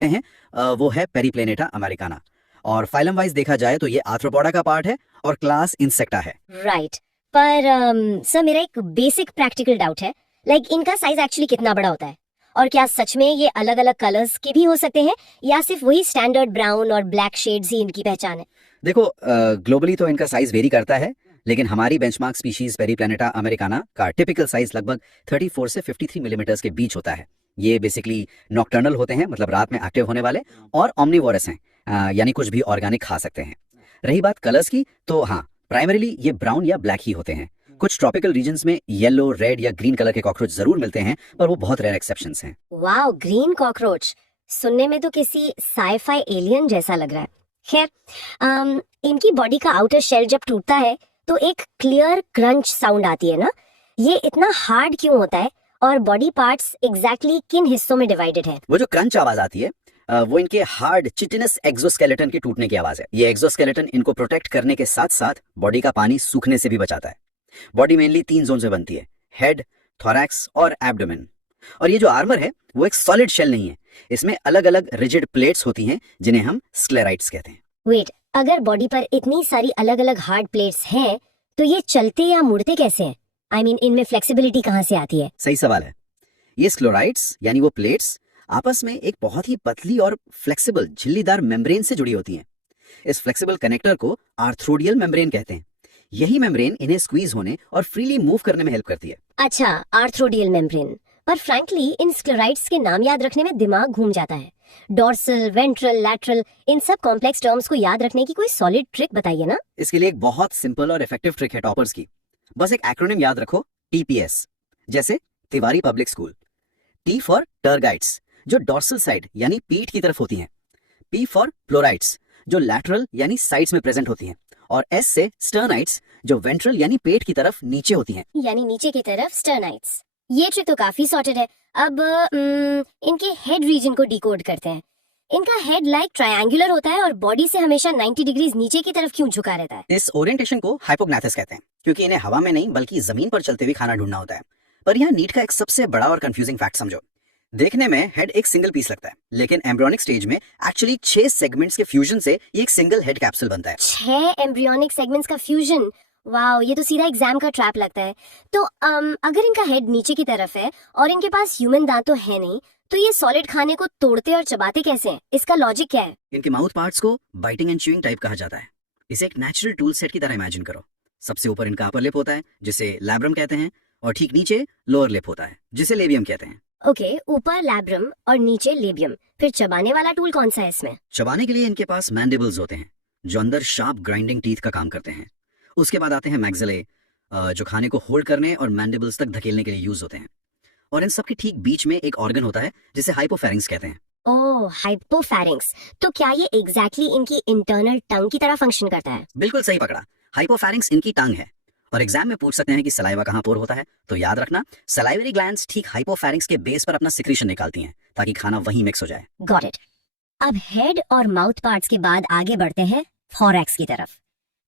हैं वो है पेरिप्लेनेटा अमेरिकाना। और फाइलम वाइज देखा जाए तो ये आर्थ्रोपोडा का पार्ट है और क्लास इंसेक्टा है। राइट। पर सर मेरा एक बेसिक प्रैक्टिकल डाउट है, लाइक इनका साइज एक्चुअली कितना बड़ा होता है, और क्या सच में ये अलग अलग कलर्स के भी हो सकते हैं या सिर्फ वही स्टैंडर्ड ब्राउन और ब्लैक शेड्स ही इनकी पहचान है? देखो ग्लोबली तो इनका साइज वेरी करता है, लेकिन हमारी बेंचमार्क स्पीशीज पेरिप्लेनेटा अमेरिकाना का टिपिकल साइज लगभग 34 से 53 मिलीमीटर के बीच होता है। ये बेसिकली नॉकटर्नल होते हैं, मतलब रात में एक्टिव होने वाले, और ओमनीवोरस हैं, यानी कुछ भी ऑर्गेनिक खा सकते हैं। रही बात कलर्स की, तो हाँ, प्राइमरीली ये ब्राउन या ब्लैक ही होते हैं। कुछ ट्रॉपिकल रीजन्स में येलो, रेड या ग्रीन कलर के कॉकरोच जरूर मिलते हैं, पर वो बहुत रेयर एक्सेप्शंस हैं। वाओ, ग्रीन कॉकरोच सुनने में तो किसी साईफाई एलियन जैसा लग रहा है। खैर, इनकी बॉडी का आउटर शेल जब टूटता है तो एक क्लियर क्रंच साउंड आती है ना, ये इतना हार्ड क्यों होता है और बॉडी पार्ट्स एग्जैक्टली किन हिस्सों में डिवाइडेड है? वो जो क्रंच आवाज आती है वो इनके हार्ड चिटिनस एक्सोस्केलेटन के टूटने की आवाज है। ये एक्सोस्केलेटन इनको प्रोटेक्ट करने के साथ साथ बॉडी का पानी सूखने से भी बचाता है। बॉडी मेनली 3 जोन से बनती है, हेड, थोरैक्स और एब्डोमेन। और ये जो आर्मर है वो एक सॉलिड शेल नहीं है, इसमें अलग अलग रिजिड प्लेट्स होती हैं जिन्हें हम स्क्लेराइट्स कहते हैं। वेट, अगर बॉडी पर इतनी सारी अलग अलग हार्ड प्लेट्स हैं तो ये चलते या मुड़ते कैसे हैं? आई मीन इनमें फ्लेक्सिबिलिटी कहाँ से आती है? सही सवाल है। ये स्क्लेराइट्स यानी वो प्लेट्स आपस में एक बहुत ही पतली और फ्लेक्सिबल झिल्लीदार मेम्ब्रेन से जुड़ी होती हैं। इस फ्लेक्सिबल कनेक्टर को आर्थ्रोडियल मेम्ब्रेन कहते हैं। यही मेम्ब्रेन इन्हें स्क्वीज होने और फ्रीली मूव करने में हेल्प करती है। अच्छा, आर्थ्रोडियल मेम्ब्रेन। पर फ्रैंकली इन स्क्लेराइट्स के नाम याद रखने में दिमाग घूम जाता है। डॉर्सल, वेंट्रल, लैटरल, इन सब कॉम्प्लेक्स टर्म्स को याद रखने की कोई सॉलिड ट्रिक बताइए ना। इसके लिए एक बहुत सिंपल और इफेक्टिव ट्रिक है टॉपर्स की। बस एक एक्रोनिम याद रखो, TPS, जैसे Tiwari public school. T for tergites, जो डॉर्सल साइड यानी पीठ की तरफ होती हैं। P फॉर प्लोराइट्स, जो लैटरल यानी साइड्स में प्रेजेंट होती हैं। और S से स्टर्नाइट्स, जो वेंट्रल यानी पेट की तरफ नीचे होती हैं। यानी नीचे की तरफ स्टर्नाइट्स। ये ट्रिक तो काफी सॉर्टेड है। अब इनके हेड रीजन को डिकोड करते हैं। इनका हेड लाइक ट्रायंगुलर होता है और बॉडी से हमेशा 90 डिग्रीज नीचे की तरफ क्यों झुका रहता है? इस ओरिएंटेशन को हाइपोग्नाथस कहते हैं, क्योंकि इन्हें हवा में नहीं बल्कि जमीन पर चलते हुए खाना ढूंढना होता है। पर यहाँ नीट का एक सबसे बड़ा और कंफ्यूजिंग फैक्ट समझो। देखने में हेड एक सिंगल पीस लगता है, लेकिन एम्ब्रियोनिक स्टेज में एक्चुअली 6 सेगमेंट्स के फ्यूजन से ये एक सिंगल हेड कैप्सूल बनता है। 6 एम्ब्रियोनिक सेगमेंट्स का फ्यूजन? वाओ, ये तो सीधा एग्जाम का ट्रैप लगता है। तो अगर इनका हेड नीचे की तरफ है और इनके पास ह्यूमन दांत तो है नहीं, तो ये सॉलिड खाने को तोड़ते और चबाते कैसे हैं? इसका लॉजिक क्या है? इनके माउथ पार्ट्स को बाइटिंग एंड च्यूइंग टाइप कहा जाता है। इसे एक नेचुरल टूल सेट की तरह इमेजिन करो। सबसे ऊपर इनका अपर लिप होता है, जिसे लैब्रम कहते हैं, और ठीक नीचे लोअर लिप होता है, जिसे लेबियम कहते हैं। ओके, ऊपर लैब्रम और नीचे लेबियम। फिर चबाने वाला टूल कौन सा है इसमें? चबाने के लिए इनके पास मैंडिबल्स होते हैं, जो अंदर शार्प ग्राइंडिंग टीथ का काम करते हैं। उसके बाद आते हैं मैग्जिले, जो खाने को होल्ड करने और मैंडिबल्स तक धकेलने के लिए यूज होते हैं। और इन सब के ठीक बीच में एक ऑर्गन होता है जिसे हाइपोफेरिंक्स कहते हैं। ओह, हाइपोफेरिंक्स। तो क्या ये एग्जैक्टली इनकी इंटरनल टंग की तरह फंक्शन करता है? बिल्कुल सही पकड़ा, हाइपोफेरिंक्स इनकी टंग है। और एग्जाम में पूछ सकते हैं कि सलाइवा कहाँ पोर होता है, तो याद रखना सलाइवरी ग्लैंड्स ठीक हाइपोफेरिंक्स के बेस पर अपना सिक्रीशन निकालती हैं, ताकि खाना वहीं मिक्स हो जाए। Got it. अब हेड और माउथ पार्ट्स के बाद आगे बढ़ते हैं थोरैक्स की तरफ।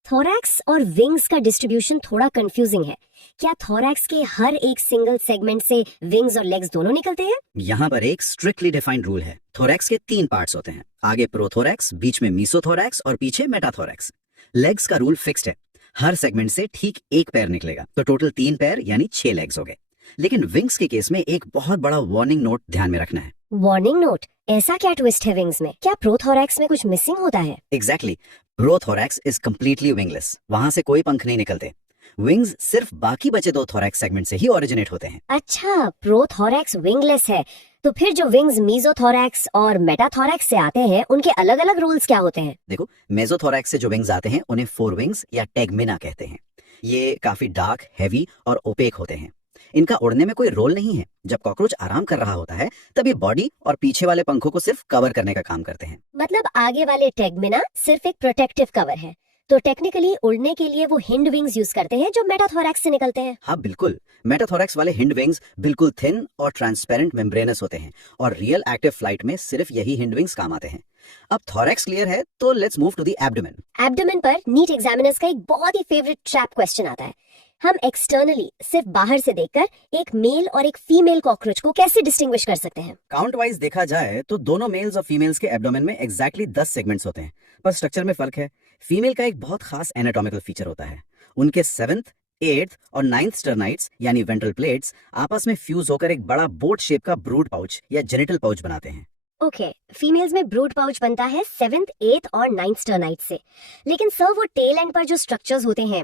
थोरैक्स और विंग्स का डिस्ट्रीब्यूशन थोड़ा कंफ्यूजिंग है। क्या थोरैक्स के हर एक सिंगल सेगमेंट से विंग्स और लेग्स दोनों निकलते हैं? यहाँ पर एक स्ट्रिक्टली डिफाइंड रूल है। थोरैक्स के 3 पार्ट्स होते हैं, आगे प्रोथोरैक्स, बीच में मीसोथोरैक्स और पीछे मेटाथोरैक्स। लेग्स का रूल फिक्स्ड है, हर सेगमेंट से ठीक एक पैर निकलेगा, तो टोटल 3 पैर यानी 6 लेग्स हो गए। लेकिन विंग्स के केस में एक बहुत बड़ा वार्निंग नोट ध्यान में रखना है। Warning note? ऐसा क्या ट्विस्ट है विंग्स में? क्या प्रोथोरैक्स में कुछ मिसिंग होता है? Exactly, prothorax is completely wingless, वहां से कोई पंख नहीं निकलते। विंग्स सिर्फ बाकी बचे 2 थोरैक्स सेगमेंट से ही ओरिजिनेट होते हैं। अच्छा, प्रोथोरैक्स विंगलेस है। तो फिर जो विंग्स मीजोथोरैक्स और मेटाथोरैक्स से आते हैं, उनके अलग अलग रूल्स क्या होते हैं? देखो, मेसोथोरैक्स से जो विंग्स आते हैं उन्हें फोर विंग्स या टेगमिना कहते हैं। ये काफी डार्क, हैवी और ओपेक होते हैं। इनका उड़ने में कोई रोल नहीं है। जब कॉकरोच आराम कर रहा होता है तब ये बॉडी और पीछे वाले पंखों को सिर्फ कवर करने का काम करते हैं। मतलब आगे वाले टेगमिना सिर्फ एक प्रोटेक्टिव कवर है। तो टेक्निकली उड़ने के लिए वो हिंड विंग्स यूज करते हैं जो मेटाथोरैक्स से निकलते हैं। हाँ बिल्कुल, मेटाथोरैक्स वाले हिंड विंग्स बिल्कुल थिन और ट्रांसपेरेंट मेम्ब्रेनस होते हैं, और रियल एक्टिव फ्लाइट में सिर्फ यही हिंड विंग्स काम आते हैं। अब थोरैक्स क्लियर है, तो let's move to the abdomen. Abdomen पर नीट एग्जामिनर्स का एक बहुत ही फेवरेट ट्रैप क्वेश्चन आता है। हम एक्सटर्नली सिर्फ बाहर से देखकर एक मेल और एक फीमेल कॉकरोच को कैसे डिस्टिंग्विश कर सकते हैं? काउंट वाइज देखा जाए तो दोनों मेल्स और फीमेल्स के एब्डोमेन में एग्जैक्टली 10 सेगमेंट्स होते हैं, पर स्ट्रक्चर में फर्क है। फीमेल का एक बहुत खास एनाटॉमिकल फीचर होता है, उनके 7th, 8th और 9th स्टर्नाइट्स यानी वेंट्रल प्लेट्स आपस में फ्यूज होकर एक बड़ा बोट शेप का ब्रूड पाउच या जेनिटल पाउच बनाते हैं। ओके, फीमेल्स में ब्रूड पाउच बनता है 7th, 8th और 9th स्टर्नाइट से। लेकिन सर वो टेल एंड पर जो स्ट्रक्चर्स होते हैं,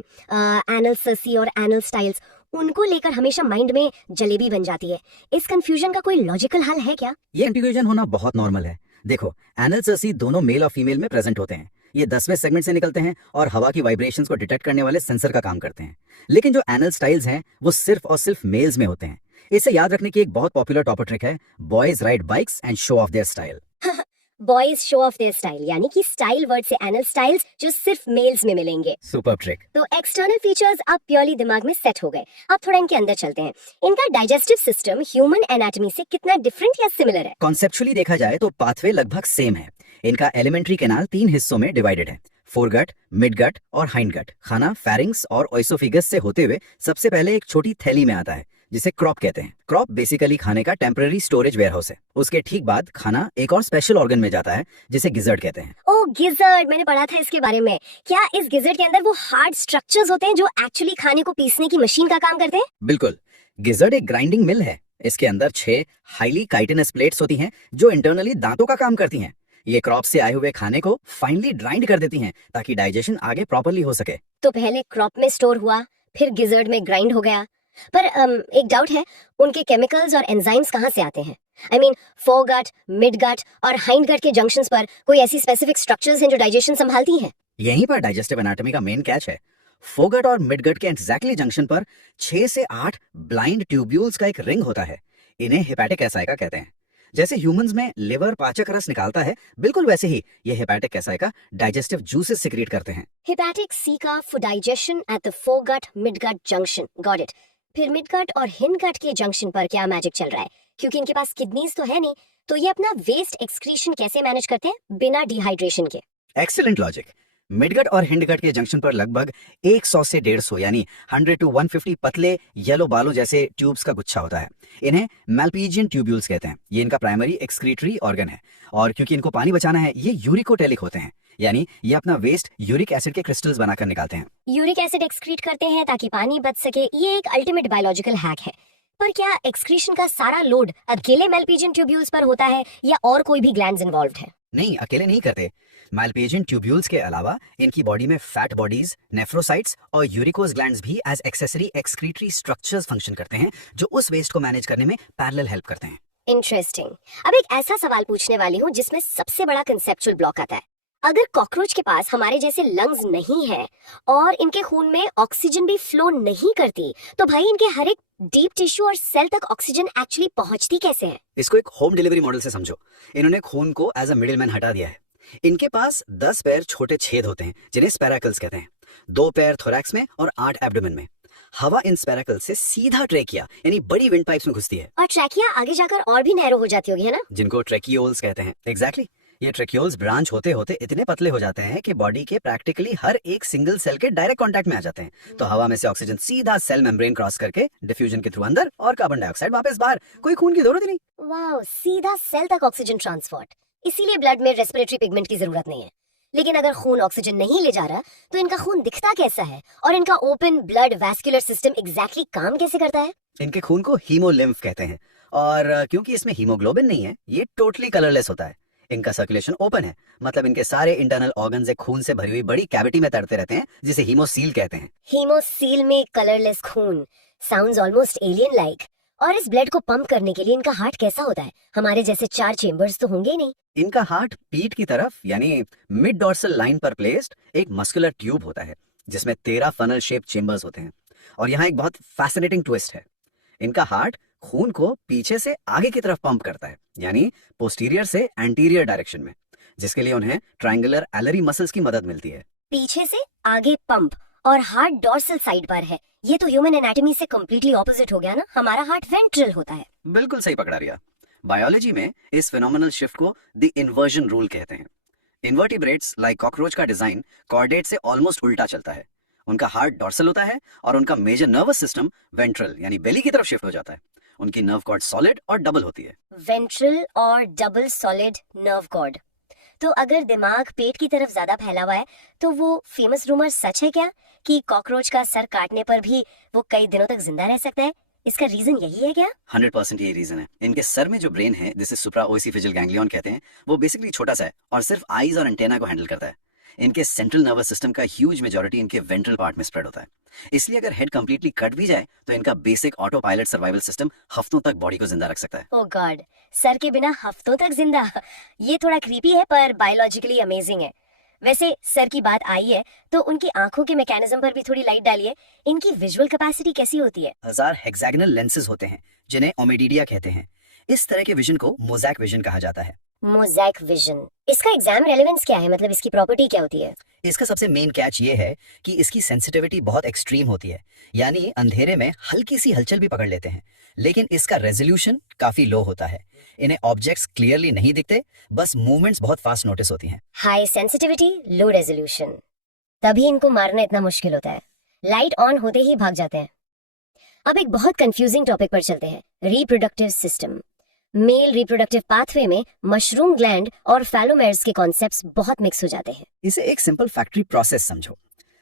एनल ससी और एनल स्टाइल्स, उनको लेकर हमेशा माइंड में जलेबी बन जाती है। इस कंफ्यूजन का कोई लॉजिकल हल है क्या? ये कंफ्यूजन होना बहुत नॉर्मल है। देखो, एनल ससी दोनों मेल और फीमेल में प्रेजेंट होते हैं। ये 10वें सेगमेंट से निकलते हैं और हवा की वाइब्रेशंस को डिटेक्ट करने वाले सेंसर का काम करते हैं। लेकिन जो एनल स्टाइल्स हैं वो सिर्फ और सिर्फ मेल्स में होते हैं। इसे याद रखने की एक बहुत पॉपुलर टॉपर ट्रिक है, boys ride bikes and show of their style. Boys show of their style, यानी कि स्टाइल वर्ड से एनल स्टाइल्स जो सिर्फ मेल्स में मिलेंगे। Super trick. तो एक्सटर्नल फीचर्स अब प्योरली दिमाग में सेट हो गए। अब थोड़ा इनके अंदर चलते हैं। इनका डाइजेस्टिव सिस्टम ह्यूमन एनाटॉमी से कितना डिफरेंट या सिमिलर है? कॉन्सेप्चुअली देखा जाए तो पाथवे लगभग सेम है। इनका एलिमेंट्री कैनाल 3 हिस्सों में डिवाइडेड है, फोरगट, मिडगट और हाइंडगट। खाना फेरिंग्स और ओइसोफेगस से होते हुए सबसे पहले एक छोटी थैली में आता है जिसे क्रॉप कहते हैं। क्रॉप बेसिकली खाने का टेम्पररी स्टोरेज वेयरहाउस है। उसके ठीक बाद खाना एक और स्पेशल ऑर्गन में जाता है जिसे गिजर्ड कहते हैं। ओ गिजर्ड, मैंने पढ़ा था इसके बारे में। क्या इस गिजर्ड के अंदर वो हार्ड स्ट्रक्चर्स होते हैं जो एक्चुअली खाने को पीसने की मशीन का काम करते हैं? बिल्कुल, गिजर्ड एक ग्राइंडिंग मिल है। इसके अंदर 6 हाईली काइटिनस प्लेट्स होती हैं जो इंटरनली दांतों का काम करती हैं। ये क्रॉप से आए हुए खाने को फाइनली ग्राइंड कर देती हैं ताकि डाइजेशन आगे प्रॉपर्ली हो सके। तो पहले क्रॉप में स्टोर हुआ, फिर गिजर्ड में ग्राइंड हो गया। पर एक डाउट है, उनके केमिकल्स और एंजाइम्स कहाँ से आते हैं? आई मीन फोरगट, मिडगट और हाइंडगट के जंक्शंस पर कोई ऐसी स्पेसिफिक स्ट्रक्चर्स हैं जो डाइजेशन संभालती हैं? यहीं पर डाइजेस्टिव एनाटॉमी का मेन कैच है। फोगट और मिडगट के एग्जैक्टली जंक्शन पर 6 से 8 ब्लाइंड ट्यूब्यूल्स का एक रिंग होता है। इन्हें हेपेटिक एसाइका कहते हैं। जैसे ह्यूमंस में लिवर पाचक रस निकालता है, बिल्कुल वैसे ही ये हेपेटिक एसाइका डाइजेस्टिव जूसेस सिक्रीट करते हैं। Hepatic caeca for digestion at the foregut midgut junction, got it. फिर मिडगट और हिंडगट के जंक्शन पर क्या मैजिक चल रहा है? क्योंकि इनके पास किडनीज तो है नहीं, तो ये अपना वेस्ट एक्सक्रीशन कैसे मैनेज करते हैं बिना डिहाइड्रेशन के? Excellent logic. मिडगट और हिंडगट के जंक्शन पर लगभग 100 से 150 यानी 100 to 150 पतले येलो बालों जैसे ट्यूब्स का गुच्छा होता है। इन्हें मैल्पीजियन ट्यूब्यूल्स कहते हैं। ये इनका प्राइमरी एक्सक्रीटरी ऑर्गन है और क्योंकि इनको पानी बचाना है, ये यूरिकोटेलिक होते हैं, यानी ये अपना वेस्ट यूरिक एसिड के क्रिस्टल्स बनाकर निकालते हैं। यूरिक एसिड एक्सक्रीट करते हैं ताकि पानी बच सके। ये एक अल्टीमेट बायोलॉजिकल हैक है। पर क्या एक्सक्रीशन का सारा लोड अकेले मैल्पीजियन ट्यूब्यूल्स पर होता है या और कोई भी ग्लैंड्स इन्वॉल्व्ड है? नहीं, अकेले नहीं करते। मैल्पीजियन ट्यूब्यूल्स के अलावा इनकी बॉडी में फैट बॉडीज, नेफ्रोसाइट्स और यूरिकोस ग्लैंड्स भी as accessory excretory structures function करते हैं जो उस वेस्ट को मैनेज करने में पैरेलल हेल्प करते हैं। इंटरेस्टिंग। अब एक ऐसा सवाल पूछने वाली हूँ जिसमें सबसे बड़ा कंसेप्चुअल ब्लॉक आता है। अगर कॉकरोच के पास हमारे जैसे लंग्स नहीं है और इनके खून में ऑक्सीजन भी फ्लो नहीं करती, तो भाई इनके हर एक डीप टिश्यू और सेल तक ऑक्सीजन एक्चुअली पहुंचती कैसे है? इसको एक होम डिलीवरी मॉडल से समझो। इन्होंने खून को एज अ मिडिलमैन हटा दिया है। इनके पास 10 पैर छोटे छेद होते हैं जिन्हें स्पैराकल्स कहते हैं। 2 पैर थोरैक्स में और 8 एब्डोमेन में। हवा इन स्पैराकल से सीधा ट्रेकिया यानी बड़ी विंड पाइप्स में घुसती है। और ट्रैकिया आगे जाकर और भी नैरो हो जाती होगी, है ना? जिनको ट्रेकियोल्स कहते हैं। एग्जैक्टली। ये ट्रेकियोल्स ब्रांच होते होते इतने पतले हो जाते हैं कि बॉडी के प्रैक्टिकली हर एक सिंगल सेल के डायरेक्ट कांटेक्ट में आ जाते हैं। तो हवा में से ऑक्सीजन सीधा सेल मेम्ब्रेन क्रॉस करके डिफ्यूजन के थ्रू अंदर और कार्बन डाइऑक्साइड वापस बाहर। कोई खून की जरूरत ही नहीं। वाओ, सीधा सेल तक ऑक्सीजन ट्रांसपोर्ट। इसीलिए ब्लड में रेस्पिरेटरी पिगमेंट की जरूरत नहीं है। लेकिन अगर खून ऑक्सीजन नहीं ले जा रहा, तो इनका खून दिखता कैसा है? और इनका open blood vascular system exactly काम कैसे करता है? इनके खून को हीमोलिम्फ कहते हैं और क्योंकि इसमें हीमोग्लोबिन नहीं है, ये टोटली कलरलेस होता है। इनका सर्कुलेशन ओपन है, मतलब इनके सारे इंटरनल ऑर्गन्स एक खून से भरी हुई बड़ी कैविटी में तैरते रहते हैं जिसे हीमोसील कहते हैं। हीमोसील में कलरलेस खून, साउंड्स ऑलमोस्ट एलियन लाइक। और इस ब्लड को पंप करने के लिए इनका हार्ट कैसा होता है? हमारे जैसे 4 चेंबर्स तो होंगे नहीं। इनका हार्ट पीठ की तरफ यानी मिड डॉर्सल लाइन पर प्लेस्ड एक मस्कुलर ट्यूब होता है जिसमें 13 फनल शेप चेंबर्स होते हैं। और यहाँ एक बहुत फैसिनेटिंग ट्विस्ट है। इनका हार्ट खून को पीछे से आगे की तरफ पंप करता है, यानी पोस्टीरियर से एंटीरियर डायरेक्शन में, जिसके लिए उन्हें ट्रायंगुलर एलरी मसल्स की मदद मिलती है। पीछे से आगे पंप और हार्ट डॉर्सल साइड पर है। ये तो ह्यूमन एनाटॉमी से कंप्लीटली ऑपोजिट हो गया ना। हमारा हार्ट वेंट्रल होता है। बिल्कुल सही पकड़ा रिया। बायोलॉजी में इस फिनोमिनल शिफ्ट को द इन्वर्जन रूल कहते हैं। इन्वर्टिब्रेट्स लाइक कॉकरोच का डिजाइन कॉर्डेट से ऑलमोस्ट उल्टा चलता है उनका हार्ट डॉर्सल होता है और उनका मेजर नर्वस सिस्टम वेंट्रल यानी बेली की तरफ शिफ्ट हो जाता है। उनकी नर्व कॉर्ड सॉलिड और डबल होती है। वेंट्रल और डबल सॉलिड नर्व कॉर्ड। तो अगर दिमाग पेट की तरफ ज्यादा फैला हुआ है तो वो फेमस रूमर सच है क्या कि कॉकरोच का सर काटने पर भी वो कई दिनों तक जिंदा रह सकता है? इसका रीजन यही है क्या? 100% यही रीजन है। इनके सर में जो ब्रेन है जिसे सुप्राओसिफिजियल गैंग्लियन कहते हैं, वो बेसिकली छोटा सा है और सिर्फ आईज और एंटेना को हैंडल करता है। इनके सेंट्रल नर्वस सिस्टम का ह्यूज मेजॉरिटी इनके वेंट्रल पार्ट में स्प्रेड होता है। इसलिए अगर हेड कंप्लीटली कट भी जाए तो इनका basic auto pilot survival system हफ्तों तक बॉडी को जिंदा रख सकता है। ओह गॉड, सर के बिना हफ्तों तक जिंदा? ये थोड़ा क्रीपी है पर बायोलॉजिकली अमेजिंग है। वैसे सर की बात आई है तो उनकी आंखों के मैकेनिज्म पर भी थोड़ी लाइट डालिए। इनकी विजुअल कैपेसिटी कैसी होती है? 1000 हेक्सागोनल लेंसेज होते हैं जिन्हें ओमेडिडिया कहते हैं। इस तरह के विजन को मोज़ैक विजन कहा जाता है। मोज़ैक विजन, इसका एग्जाम रेलेवेंस क्या है? मतलब इसकी प्रॉपर्टी क्या होती है? इसका सबसे मेन कैच ये है कि इसकी सेंसिटिविटी बहुत एक्सट्रीम होती है, यानी अंधेरे में हल्की सी हलचल भी पकड़ लेते हैं। लेकिन इसका रेजोल्यूशन काफी लो होता है। इन्हें ऑब्जेक्ट्स क्लियरली नहीं दिखते, बस मूवमेंट्स बहुत फास्ट नोटिस होती हैं। हाई सेंसिटिविटी, लो रेजोल्यूशन, तभी इनको मारना इतना मुश्किल होता है। लाइट ऑन होते ही भाग जाते हैं। अब एक बहुत कंफ्यूजिंग टॉपिक पर चलते हैं, reproductive system. Male reproductive pathway में मशरूम ग्लैंड और फैलोमेयर्स के कॉन्सेप्ट्स बहुत मिक्स हो जाते हैं। इसे एक सिंपल फैक्ट्री प्रोसेस समझो।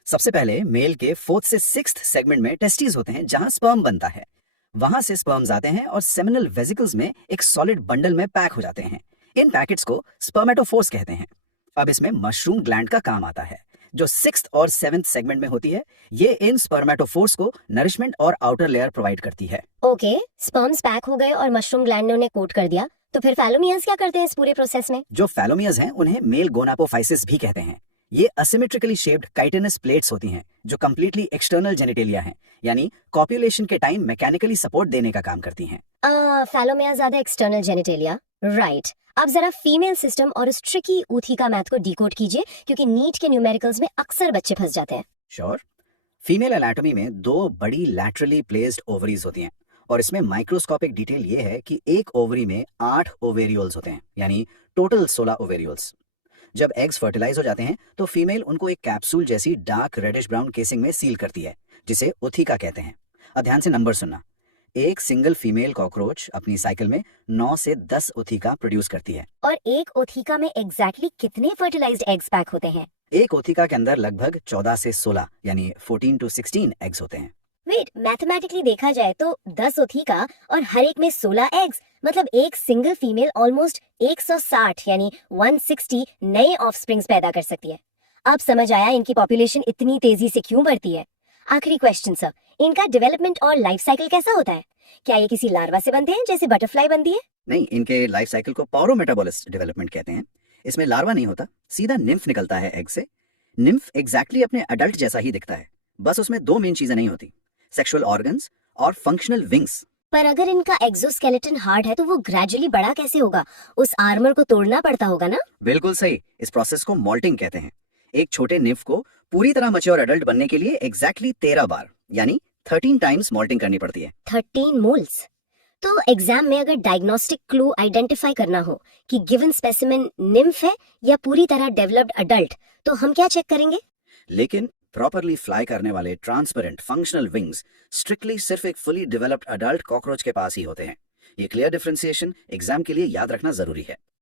सबसे पहले मेल के 4th से 6th सेगमेंट में टेस्टिस होते हैं जहां स्पर्म बनता है। वहां से स्पर्म्स आते हैं और सेमिनल वेसिकल्स में एक सॉलिड बंडल में पैक हो जाते हैं। इन पैकेट्स को स्पर्मेटोफोर्स कहते हैं। अब इसमें मशरूम ग्लैंड का काम आता है जो 6th और 7th सेगमेंट में होती है। ये इन स्पर्मेटोफोर्स को नरिशमेंट और आउटर लेयर प्रोवाइड करती है। ओके, स्पर्म्स पैक हो गए और मशरूम ग्लैंड ने उन्हें कोट कर दिया, तो फिर फैलोमियर्स क्या करते हैं इस पूरे प्रोसेस में? जो फैलोमियर्स हैं उन्हें मेल गोनापोफाइसिस भी कहते हैं। ये असिमेट्रिकली शेप्ड काइटिनस प्लेट्स होती हैं जो कंप्लीटली एक्सटर्नल जेनिटेलिया हैं, यानी कॉपुलेशन के टाइम मैकेनिकली सपोर्ट देने का काम करती हैं। फैलोमियर ज्यादा एक्सटर्नल जेनिटेलिया, राइट। अब जरा फीमेल सिस्टम और उस ट्रिकी ऊथी का मैथ को डिकोड कीजिए, क्योंकि नीट के न्यूमेरिकल्स में अक्सर बच्चे फंस जाते हैं। श्योर। फीमेल एनाटॉमी में 2 बड़ी लैटरली प्लेस्ड ओवरीज होती हैं और इसमें माइक्रोस्कोपिक डिटेल ये है कि एक ओवरी में 8 ओवेरियोल्स होते हैं, यानी टोटल 16 ओवेरियोल्स। जब एग्स फर्टिलाइज हो जाते हैं तो फीमेल उनको एक कैप्सूल जैसी डार्क रेडिश ब्राउन केसिंग में सील करती है जिसे उथिका कहते हैं। अब ध्यान से नंबर सुनना। एक सिंगल फीमेल कॉकरोच अपनी साइकिल में 9 से 10 ओथिका प्रोड्यूस करती है। और एक ओथिका में एग्जैक्टली कितने फर्टिलाइज्ड एग्स पैक होते हैं? एक ओथिका के अंदर लगभग 14 से 16 यानी 14 to 16 एग्स होते हैं। वेट, मैथमेटिकली देखा जाए तो 10 ओथिका और हर एक में 16 एग्स, मतलब एक सिंगल फीमेल ऑलमोस्ट 160 यानी 160 नए ऑफस्प्रिंग्स पैदा कर सकती है। अब समझ आया इनकी पॉपुलेशन इतनी तेजी से क्यों बढ़ती है। आखिरी क्वेश्चन सर, इनका डेवलपमेंट और लाइफ साइकिल कैसा होता है? क्या ये किसी लार्वा से बनते हैं जैसे बटरफ्लाई बनती है? नहीं, इनके लाइफ साइकिल को पॉरोमेटाबोलिस डेवलपमेंट कहते हैं। इसमें लार्वा नहीं होता, सीधा निम्फ निकलता है एग से। निम्फ एग्जैक्टली अपने अडल्ट जैसा ही दिखता है, बस उसमें 2 मेन चीजें नहीं होती, सेक्सुअल ऑर्गन्स और फंक्शनल विंग्स। पर अगर इनका एक्सोस्केलेटन हार्ड है तो वो ग्रेजुअली बड़ा कैसे होगा? उस आर्मर को तोड़ना पड़ता होगा ना? बिल्कुल सही, इस प्रोसेस को मॉल्टिंग कहते हैं। एक छोटे निम्फ को पूरी तरह मैच्योर अडल्ट बनने के लिए एग्जैक्टली 13 बार यानी 13 टाइम्स मॉल्टिंग करनी पड़ती है। 13 मोल्स। तो एग्जाम में अगर डायग्नोस्टिक क्लू आइडेंटिफाई करना हो कि गिवन स्पेसिमेन निम्फ है या पूरी तरह डेवलप्ड अडल्ट, तो हम क्या चेक करेंगे? लेकिन प्रॉपरली फ्लाई करने वाले ट्रांसपेरेंट फंक्शनल विंग्स स्ट्रिक्टली सिर्फ एक फुली डेवलप्ड अडल्ट कॉकरोच के पास ही होते हैं। ये क्लियर डिफरेंशिएशन एग्जाम के लिए याद रखना जरूरी है।